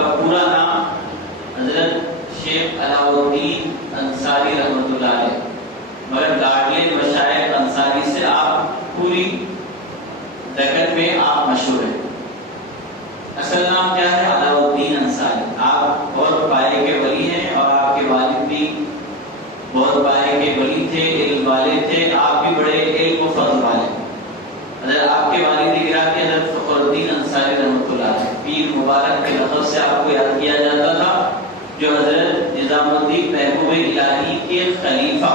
کا پورا نام حضرت شیخ علاء الدین انصاری رحمۃ اللہ علیہ، مگر لاڈلے مشائخ انصاری سے آپ پوری دکن میں آپ مشہور ہیں۔ اصل نام کیا ہے؟ علاء الدین انصاری۔ آپ بہت پائے کے ولی ہیں اور آپ کے والد بھی بہت پائے کے ولی تھے، علم والے تھے، آپ بھی بڑے علم و فضل والے۔ حضرت آپ کے والد گرامی کے حضرت فخر الدین انصاری رحمۃ اللہ علیہ، پیر مبارک کے لقب سے آپ کو یاد کیا جاتا تھا، جو حضرت نظام الدین محبوب الہی کے خلیفہ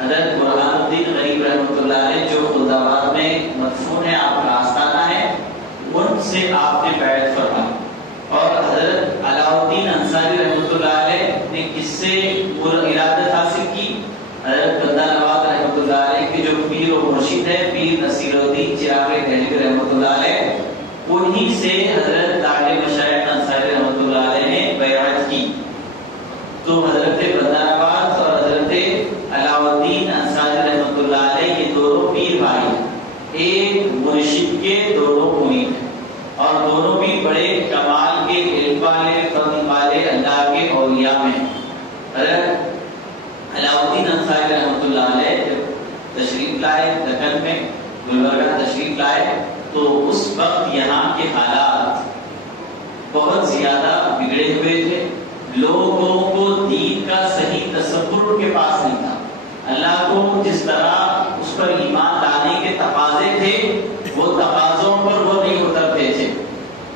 حضرت برہان الدین غریب رحمۃ اللہ علیہ جو خلد آباد میں مدفون ہے، آپ کا آستانہ ہے، ان سے آپ نے بیعت فرمائی۔ اور حضرت علاء الدین انصاری رحمۃ اللہ علیہ نے کس سے ارادت حاصل کی؟ حضرت بندہ نواز رحمۃ اللہ علیہ کے جو پیر و مرشد ہے، پیر نصیر الدین چراغ دہلوی رحمۃ اللہ علیہ، انہی سے حضرت لاڈلے مشائخ انصاری رحمۃ اللہ علیہ نے بیعت کی۔ تو حضرت بندہ نواز اور حضرت علاء الدین انصاری رحمۃ اللہ علیہ یہ دونوں پیر بھائی، ایک مرشد کے دونوں مرید ہیں، اور دونوں بھی بڑے کمال کے علم والے، فضل والے، اللہ کے اولیاء میں۔ حضرت علاء الدین انصاری رحمۃ اللہ علیہ جب تشریف لائے دکن میں، گلبرگہ تشریف لائے، تو اس وقت یہاں کے حالات بہت زیادہ بگڑے ہوئے تھے، لوگوں کو دین کا صحیح تصور ان کے پاس نہیں تھا، اللہ کو جس طرح اس پر ایمان لانے کے تقاضے تھے وہ تقاضوں پر وہ نہیں اترتے تھے،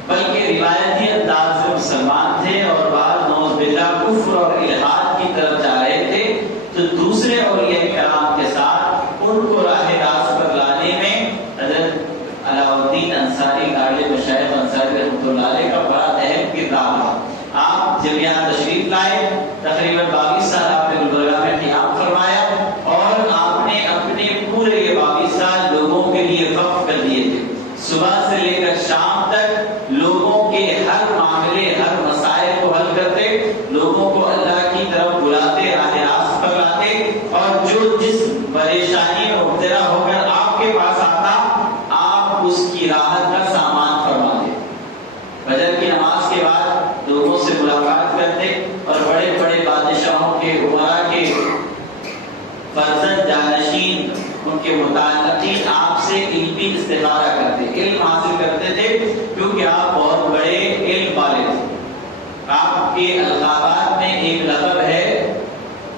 بلکہ روایتی انداز میں مسلمان تھے اور بعض نعوذ باللہ کفر اور الحاد کی طرف جا رہے تھے۔ تو دوسرے اولیاء کرام کے ساتھ ان کو راہ راست پر لانے میں حضرت علاء الدین انصاری لاڈلے مشائخ انصاری رحمۃ اللہ علیہ کا بڑا اہم کردار رہا۔ آپ جب یہاں تشریف لائے تقریباً 22 سال آپ نے گلبرگہ میں قیام فرمایا، اور آپ نے اپنے پورے یہ 22 سال لوگوں کے لیے وقف کر دیے تھے، صبح سے لے کر شام تک لوگوں کے ہر معاملے، ہر مسائل کو حل کرتے، لوگوں کو اللہ کی طرف بلاتے، راہ راست پر لاتے، اور جو جس پریشانی میں مبتلا ہو کر آپ کے پاس آتا، آپ اس کی راحت کا سامان فرماتے۔ فجر کی نماز کے بعد لوگوں سے ملاقات کرتے اور بڑے بڑے بادشاہوں کے، عمرا کے فرزند جانشین، ان کے متعلقین آپ سے علمی استخارہ کرتے، علم حاصل کرتے تھے، کیونکہ آپ بہت بڑے علم والے تھے۔ آپ کے القابات میں ایک لقب ہے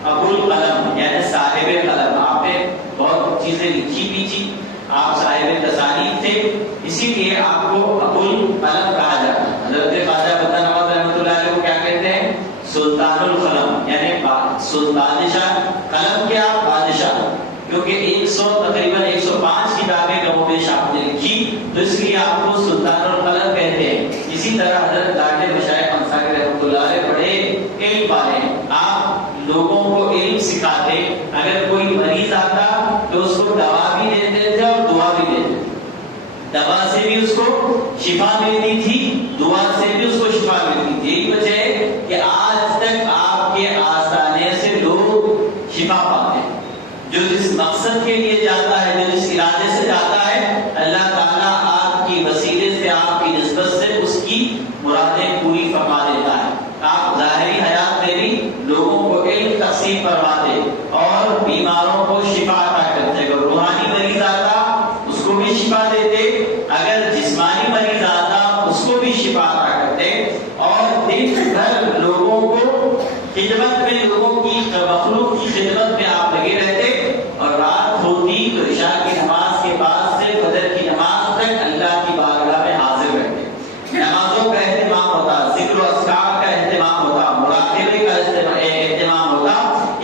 ابو القلم، یعنی صاحب قلم۔ آپ نے بہت چیزیں لکھی بھی تھی، آپ صاحب تصانیف تھے، اسی لیے آپ کو ابو القلم کہا جاتا ہے۔ حضرت خواجہ بندہ نواز رحمۃ اللہ علیہ کو کیا کہتے ہیں؟ سلطان القلم، یعنی بادشاہ قلم کے آپ بادشاہ، کیونکہ تقریباً 105 کتابیں کم و بیش آپ نے لکھی، تو اس لیے آپ کو سلطان القلم کہتے ہیں۔ اسی طرح حضرت لاڈلے مشائخ انصاری رحمۃ اللہ علیہ بڑے علم والے ہیں، آپ لوگوں کو علم سکھاتے، اگر کوئی مریض آتا تو اس کو دوا بھی دیتے تھے اور دعا بھی دیتے تھے، دوا سے بھی اس کو شفا ملتی تھی، دعا سے بھی اس کو شفا ملتی تھی۔ یہی وجہ ہے کہ آج تک آپ کے آستانے سے لوگ شفا پاتے ہیں۔ جو جس مقصد کے لیے جاتا ہے، جو جس ارادے سے جاتا ہے، اللہ تعالیٰ آپ کی وسیلے سے، آپ کی نسبت سے اس کی مرادیں پوری فرما دیتا ہے۔ آپ ظاہری حیات میں بھی لوگوں کو علم تقسیم فرماتے اور بیماروں کو شفا عطا کرتے۔ اگر روحانی مریض آتا اس کو بھی شفا دیتے، اگر جسمانی مریض آتا اس کو بھی شفا عطا کرتے، اور دن بھر لوگوں کو خدمت میں، لوگوں کی مخلوق کی خدمت میں آپ لگے رہتے، اور رات ہوتی تو عشاء کی نماز کے بعد سے فجر کی نماز تک اللہ کی بارگاہ میں حاضر رہتے۔ نمازوں کا اہتمام ہوتا، ذکر و اذکار کا اہتمام ہوتا، مراقبے کا اہتمام ہوتا۔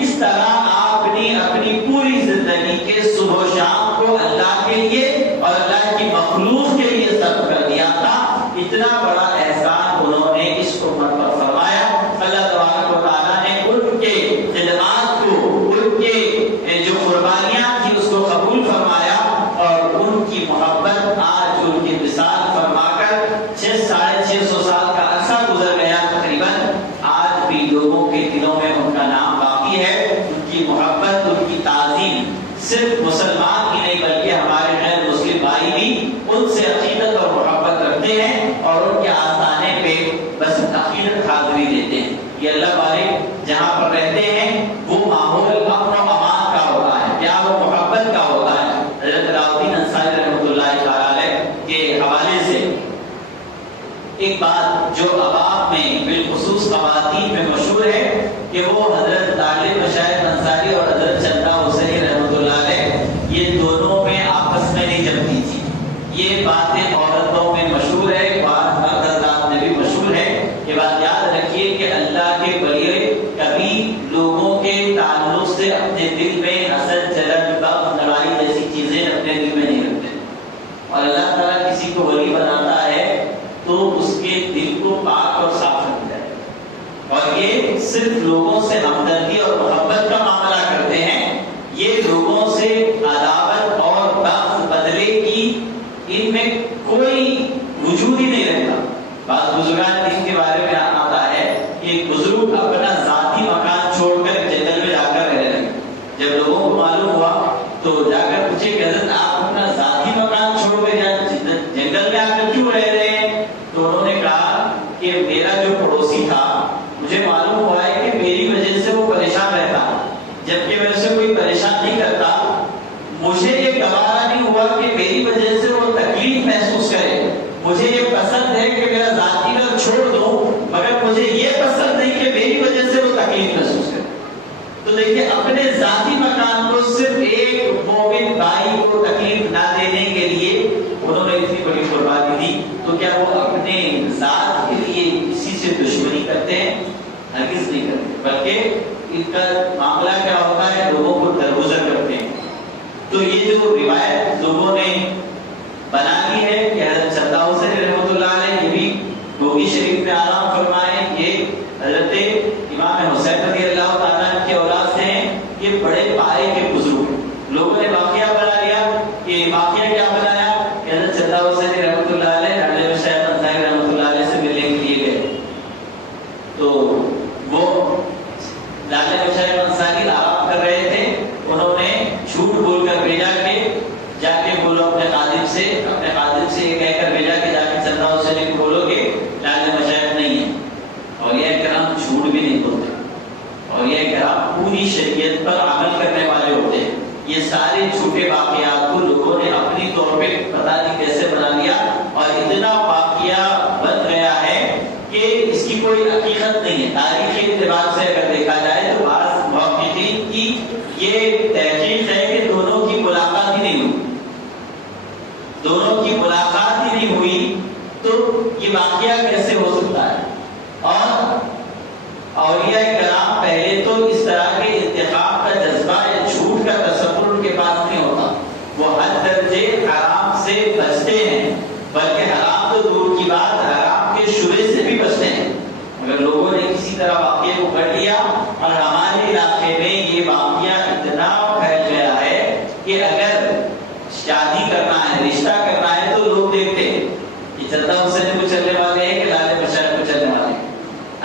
اس طرح آپ نے اپنی پوری زندگی کے صبح و شام کو اللہ کے لیے اور اللہ کی مخلوق کے لیے صرف کر دیا تھا۔ اتنا بڑا احسان انہوں نے اس امت پر فرمایا۔ اللہ تبارک و تعالیٰ نے ان کے خدمات کو، ان کے جو قربانیاں تھی اس کو قبول فرمایا، اور ان کی محبت آج ان کی مثال فرما کر 600 سال کا عرصہ گزر گیا تقریباً، آج بھی لوگوں کے دلوں میں ان کا نام باقی ہے۔ ان کی محبت، ان کی تعظیم صرف مسلمان ہی نہیں بلکہ ہمارے غیر مسلم بھائی بھی ان سے عقیدت اور محبت رکھتے ہیں، اور ان کے آستانے پہ بس عقیدت حاضری دیتے ہیں. یہ اللہ والے جہاں پر رہتے ہیں وہ ماحول امن و امان کا ہوتا ہے, پیار و محبت کا ہوتا ہے. حضرت علاؤدین انصاری رحمۃ اللہ تعالی علیہ کے حوالے سے ایک بات جو عوام میں بالخصوص خواتین میں مشہور ہے کہ وہ حضرت طالب مشائخ انصاری اور حضرت چندہ حسینی رحمۃ اللہ علیہ یہ دونوں میں آپس میں نہیں جمتی تھی. یہ باتیں عورتوں میں مشہور ہے, حضرات میں بھی مشہور ہے. یہ بات یاد رکھیے کہ اللہ کے ولی کبھی لوگوں کے تعلق سے اپنے دل میں حسد, جلن, بغض, لڑائی جیسی چیزیں اپنے دل میں نہیں رکھتے. اور اللہ تعالیٰ کسی کو ولی بناتا ہے تو اس کے دل کو پاک اور صاف رکھتا ہے. اور یہ صرف لوگوں سے ہمدردی اور محبت کا معاملہ کرتے ہیں. یہ لوگوں سے عداوت اور بغض بدلے کی ان میں کوئی وجود ہی نہیں رہتا. بعض بزرگان دین کے بارے میں آتا ہے کہ ایک بزرگ اپنا ذاتی مکان چھوڑ کر جنگل میں جا کر رہنے لگے. جب لوگوں کو معلوم ہوا تو جا کر پوچھے کہ حضرت آپ اپنا ذاتی مکان چھوڑ کر جنگل میں آ کر کیوں رہ رہے ہیں؟ تو انہوں نے کہا کہ میرا جو پڑوسی تھا مجھے معلوم ہوا ہے کہ میری وجہ سے وہ پریشان رہتا, جبکہ میں اسے کوئی پریشان نہیں کرتا. مجھے یہ گوارا نہیں ہوا کہ میری وجہ سے وہ تکلیف محسوس کرے. مجھے یہ پسند ہے کہ میرا ذاتی گھر چھوڑ دوں, مگر مجھے یہ پسند نہیں کہ میری وجہ سے وہ تکلیف محسوس کرے. تو دیکھیے اپنے ذاتی مکان کو صرف ایک مومن بھائی کو تکلیف نہ دینے کے لیے انہوں نے اتنی بڑی قربانی دی. تو کیا وہ اپنے ذات کے لیے کسی سے دشمنی کرتے ہیں؟ ہرگز نہیں کرتے, بلکہ ان کا معاملہ کیا ہوتا ہے, لوگوں کو درگزر کرتے ہیں. تو یہ جو روایت لوگوں نے بنا لی ہے کہ حضرت چندہ حسین رحمۃ اللہ علیہ یہ بھی بوگی شریف میں آرام فرمائے, یہ حضرت امام حسین رضی اللہ تعالیٰ کی اولاد سے ہیں. یہ بڑے پائے کے بزرگ ہیں. لوگوں نے واقعہ بنا لیا. یہ واقعہ کیا بنایا کہ حضرت چندہ حسین رحمۃ اللہ علیہ طالب مشائخ انصاری رحمۃ اللہ علیہ سے ملنے کے لیے گئے. تو وہ طالب مشائخ انصاری آرام کر رہے تھے. انہوں نے جھوٹ بول کر بھیجا کہ جا کے بولو اپنے خادم سے یہ کہہ کر بھیجا کہ جا کے چندہ حسین کو بولو کہ طالب مشائخ نہیں ہے. اور یہ کرام جھوٹ بھی نہیں بولتے, اور یہ کرام پوری شریعت پر عمل کرنے والے ہوتے ہیں. یہ سارے جھوٹے واقعات کو لوگوں نے اپنی طور پہ پتہ نہیں کیسے بنا لیا, اور اتنا واقعہ بن گیا ہے کہ اس کی کوئی حقیقت نہیں ہے. تاریخی اعتبار سے اگر دیکھا جائے تو بعض محققین کی یہ تحقیق ہے کہ دونوں کی ملاقات ہی نہیں ہوئی. دونوں کی ملاقات ہی نہیں ہوئی تو یہ واقعہ کیسے ہو سکتا ہے؟ اور اولیاء کرام پہلے تو اس طرح کے انتخاب کا جذبہ یا جھوٹ کا تصور ان کے پاس نہیں ہوتا. وہ حد درجے حرام سے بچتے ہیں, بلکہ حرام تو دور کی بات حرام کے شبے سے بھی بچتے ہیں. اگر لوگوں نے کسی طرح واقعے کو کر لیا, اور ہمارے علاقے میں یہ واقعہ اتنا پھیل گیا ہے کہ اگر شادی کرنا ہے, رشتہ کرنا ہے, تو لوگ دیکھتے ہیں کہ چندہ حسین کو چلنے والے ہیں کہ لالے مشائخ کو چلنے والے ہیں.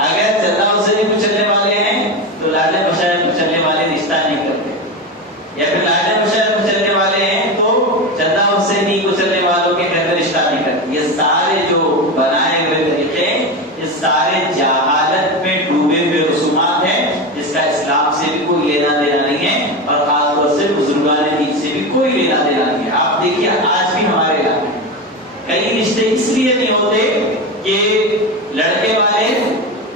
اگر چندہ حسین کو چلنے والے ہیں تو لالے مشائخ کو چلنے والے رشتہ نہیں کرتے, یا پھر لالے مشائخ کو چلنے والے ہیں تو چندہ حسینی کو چلنے والوں کے گھر میں رشتہ نہیں کرتے. یہ سارے جو بنائے ہوئے طریقے, یہ سارے جہالت میں ڈوبے ہوئے رسومات ہیں, جس کا اسلام سے بھی کوئی لینا دینا نہیں ہے, اور خاص طور سے بزرگان دین سے بھی کوئی لینا دینا نہیں ہے. آپ دیکھیے آج بھی ہمارے علاقے میں کئی رشتے اس لیے نہیں ہوتے کہ لڑکے والے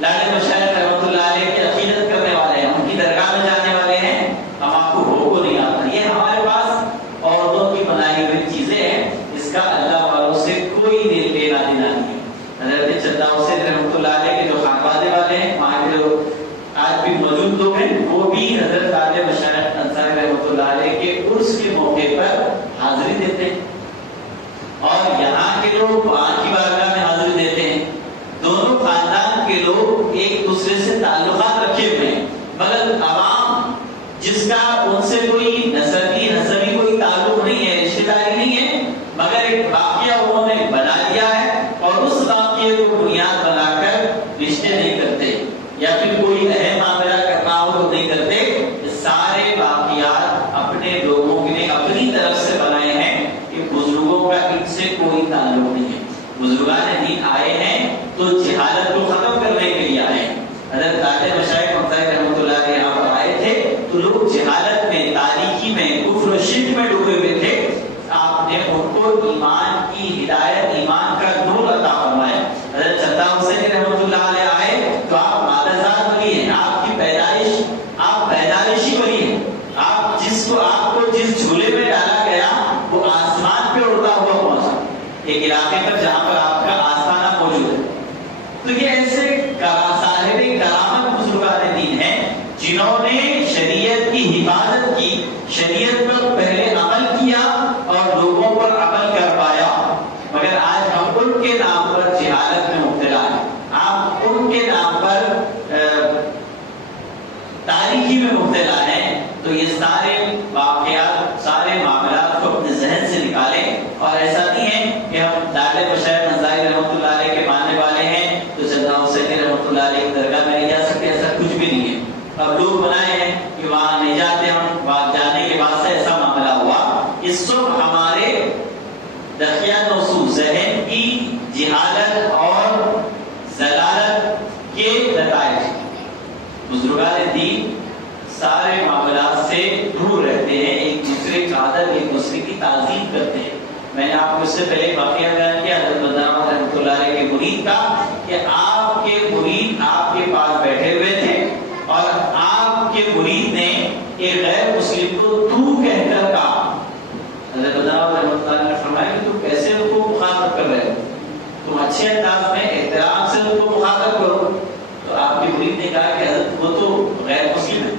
لاڑے مشائخ رحمۃ اللہ علیہ کی عقیدت کرنے والے ہیں, ان کی درگاہ میں جانے والے ہیں, ہم آپ کو ہو کو نہیں آتا. یہ ہمارے پاس عورتوں کی بنائی ہوئی چیزیں ہیں, اس کا اللہ والوں سے کوئی لینا دینا نہیں ہے. حضرت چندہ حسین رحمۃ اللہ علیہ کے جو خانوادے والے ہیں, وہاں کے جو آج بھی موجود لوگ ہیں, وہ بھی حضرت طالب مشائخ انصاری رحمۃ اللہ علیہ کے عرس کے موقع پر حاضری دیتے ہیں, اور یہاں کے لوگ وہاں کی بارگاہ میں حاضری دیتے ہیں. دونوں خاندان کے لوگ ایک دوسرے سے تعلقات رکھے ہوئے ہیں, مگر عوام جس کا ان سے کوئی نسبی کوئی تعلق نہیں ہے, رشتہ داری نہیں ہے, مگر ایک واقعہ انہوں نے بنا لیا ہے, اور اس واقعے کو بنیاد بنا کر رشتے نہیں کرتے, یا پھر کوئی اہم معاملہ کرنا ہو تو نہیں کرتے. سارے واقعات اپنے لوگوں نے اپنی طرف سے بنائے ہیں کہ بزرگوں کا ان سے کوئی تعلق نہیں ہے. بزرگان دین تو جہالت کو ختم کرنے کے لیے آئے. حضرت داڑھی مشائخ انصاری رحمۃ اللہ علیہ یہاں پر آئے تھے تو لوگ جہالت میں، تاریکی میں، کفر و شرک میں ڈوبے ہوئے تھے. آپ نے ان کو ایمان کی ہدایت، ایمان کا نور عطا فرمایا. حضرت چندہ حسینی رحمۃ اللہ علیہ آئے تو آپ مادرزاد ولی ہیں، آپ کی پیدائش، آپ پیدائشی ولی ہیں. آپ کو جس جھولے میں ڈالا گیا وہ آسمان پہ اڑتا ہوا پہنچا، ایک علاقے پر جہاں پر آپ کا آستانہ موجود ہے. تو یہ ایسے صاحب کرامت بزرگان دین ہیں جنہوں نے شریعت کی حفاظت کی، شریعت پر پہلے عمل کیا اور لوگوں پر عمل کروایا. مگر آج ہم ان کے نام پر جہالت میں مبتلا ہیں، آپ ان کے نام پر تاریکی میں مبتلا ہیں. تو یہ سارے واقعات، سارے معاملات کو اپنے ذہن سے نکالیں. اور ایسا نہیں ہے کہ ہم داڑھی مشائخ انصاری رحمۃ اللہ علیہ کے ماننے والے ہیں تو چندہ حسینی رحمۃ اللہ علیہ کی درگاہ میں نہیں جا سکتے، ایسا کچھ بھی نہیں ہے. اب لوگ بنائے ہیں کہ وہاں نہیں جاتے، ہم وہاں جانے کے بعد سے ایسا معاملہ ہوا. اس وقت ہمارے دخیہ نوسو ذہن کی جہالت اور ضلالت کے نتائج. بزرگان دین سارے معاملات سے دور رہتے ہیں، ایک دوسرے کا ادب، ایک دوسرے کی تعظیم کرتے ہیں. میں نے آپ کو اس سے پہلے واقعہ بیان کیا حضرت بدرآمد رحمۃ اللہ علیہ کے مرید کا، کہ آپ کے مرید آپ کے پاس بیٹھے ہوئے تھے اور آپ کے مرید نے ایک غیر مسلم کو تو کہہ کر کہا. حضرت بدرآمد رحمۃ اللہ نے فرمایا کہ تم کیسے ان کو مخاطب کر رہے ہو، تم اچھے انداز میں احترام سے ان کو مخاطب کرو. تو آپ کے مرید نے کہا کہ حضرت وہ تو غیر مسلم ہے.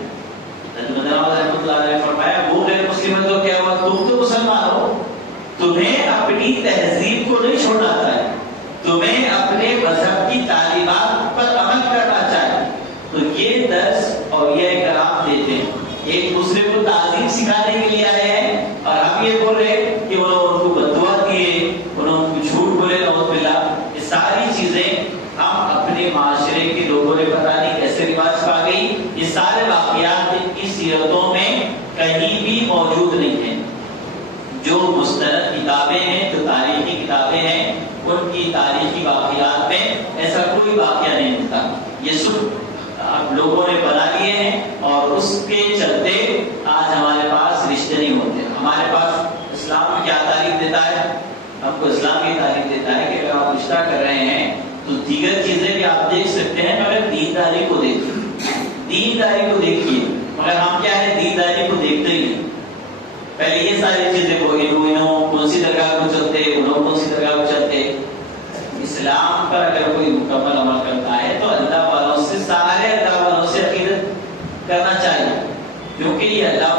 حضرت بدرآمد رحمۃ اللہ علیہ نے فرمایا وہ غیر مسلم ہے تو کیا ہوا، تم تو مسلمان ہو، تمہیں اپنی تہذیب کو نہیں چھوڑنا چاہیے، تمہیں اپنے مذہب کی تعلیمات پر عمل کرنا چاہیے. تو یہ درس اور یہ کلام دیتے ہیں، ایک دوسرے کو تعظیم سکھانے کے لیے آئے ہیں. اور ہم یہ بول رہے کہ انہوں ان کو بددعا دیے، انہوں ان کو جھوٹ بولے، نعوذ باللہ. یہ ساری چیزیں ہم اپنے معاشرے کے لوگوں نے پتہ نہیں کیسے رواج پا گئی. یہ سارے واقعات ان کی سیرتوں میں کہیں بھی موجود نہیں ہیں. جو مستند کتابیں ہیں، جو تاریخی کتابیں ہیں، ان کی تاریخی واقعات میں ایسا کوئی واقعہ نہیں ملتا. یہ سب لوگوں نے بنا لیے ہیں اور اس کے چلتے آج ہمارے پاس رشتے نہیں ہوتے. ہمارے پاس اسلام کیا تعلیم دیتا ہے؟ ہم کو اسلام کی تعلیم دیتا ہے کہ اگر آپ رشتہ کر رہے ہیں تو دیگر چیزیں بھی آپ دیکھ سکتے ہیں مگر دینداری کو دیکھیے، دینداری کو دیکھیے. مگر ہم کیا ہے، دینداری کو دیکھتے ہی نہیں. پہلے یہ ساری چیزیں کو انہوں کون سی درگاہ کو چلتے، انہوں کون سی درگاہ کو چلتے. اسلام پر اگر کوئی مکمل عمل کرتا ہے تو اللہ والوں سے، سارے اللہ والوں سے عقیدت کرنا چاہیے، کیونکہ یہ اللہ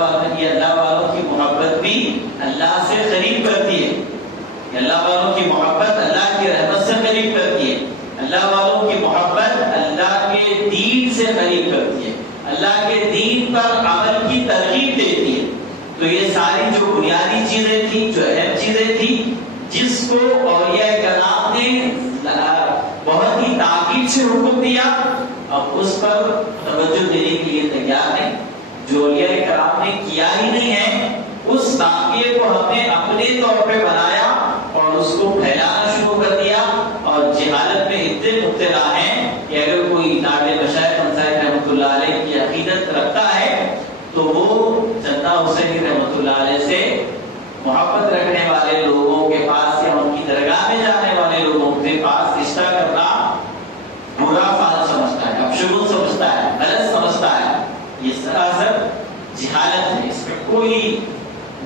والوں کی محبت بھی اللہ سے قریب کرتی ہے. اللہ والوں کی محبت اللہ کی رحمت سے قریب کرتی ہے. اللہ والوں کی محبت اللہ کے دین سے قریب کرتی ہے، اللہ کے دین پر عمل کی ترغیب دیتی ہے. تو یہ ساری جو بنیادی چیزیں تھیں، جو اہم چیزیں تھیں، جس کو اولیاء کرام نے بہت ہی تاکید سے حکم دیا، اب اس پر توجہ دینے کے لیے تیار نہیں. جو اولیاء کرام نے کیا ہی نہیں ہے، اس واقعے کو ہم نے اپنے طور پہ بنایا اور اس کو پھیلانا شروع کر دیا. اور جہالت میں اتنے مبتلا ہیں کہ اگر کوئی داڑھی مشائخ انصاری رحمۃ اللہ علیہ کی عقیدت رکھتا ہے تو وہ چندہ حسینی رحمۃ اللہ علیہ سے محبت رکھنے والے لوگوں کے پاس یا ان کی درگاہ میں جانے والے لوگوں کے پاس رشتہ کرنا برا فال سمجھتا ہے، اپشگن سمجھتا ہے، غلط سمجھتا ہے. یہ سراسر جہالت ہے، اس میں کوئی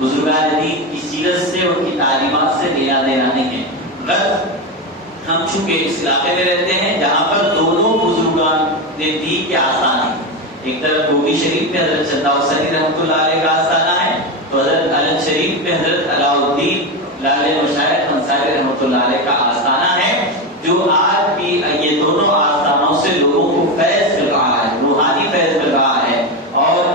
بزرگان دین کی سیرت سے، ان کی تعلیمات سے لینا دینا نہیں ہے. بس ہم چونکہ اس علاقے میں رہتے ہیں جہاں پر دونوں بزرگان دین کے آستان ہیں. ایک طرف گوگی شریف میں حضرت چندہ حسینی رحمۃ اللہ علیہ کا آستانہ ہے، تو حضرت علم شریف میں حضرت علاء الدین لالے مشائخ انصاری رحمۃ اللہ علیہ کا آستانہ ہے، جو آج بھی یہ دونوں آستانوں سے لوگوں کو فیض مل رہا ہے، روحانی فیض مل رہا ہے. اور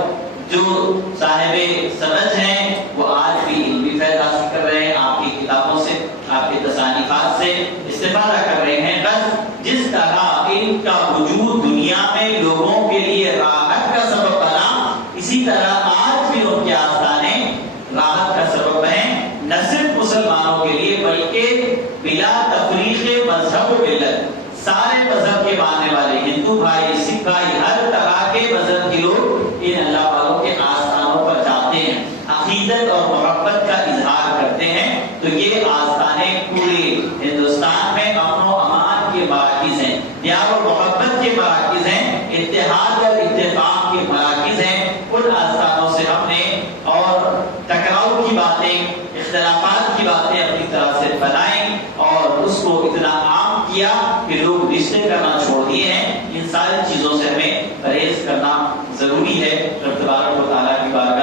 جو صاحب سمجھ ہیں وہ آج بھی علمی فیض حاصل کر رہے ہیں، آپ کی کتابوں سے، آپ کے تصانیفات سے استفادہ کر رہے ہیں. بس جس طرح ان کا وجود دنیا میں لوگوں کے لیے راحت کا سبب بنا، اسی طرح آج بھی ان کے آستانے راحت کا سبب ہیں، نہ صرف مسلمانوں کے لیے بلکہ بلا تفریق مذہب و ملت سارے مذہب کے ماننے والے ہندو بھائی، سکھ بھائی، ہر طرح کے مذہب کے لوگ ان اللہ والوں کے آستانوں پر جاتے ہیں، عقیدت اور محبت کا اظہار کرتے ہیں۔ تو یہ آستانے پورے ہندوستان میں امن و امان کے مراکز ہیں، پیار و محبت کے مراکز ہیں، اتحاد اور اتفاق کے مراکز ہیں۔ ان آستانوں سے ہم نے اور ٹکراؤ کی باتیں، اختلافات کی باتیں اپنی طرف سے بنائیں اور اس کو اتنا عام کیا کہ لوگ رشتے کرنا چھوڑ دیے ہیں۔ ان ساری چیزوں سے ہمیں پرہیز کرنا ضروری ہے۔ رب تبارک و تعالیٰ کی بارگاہ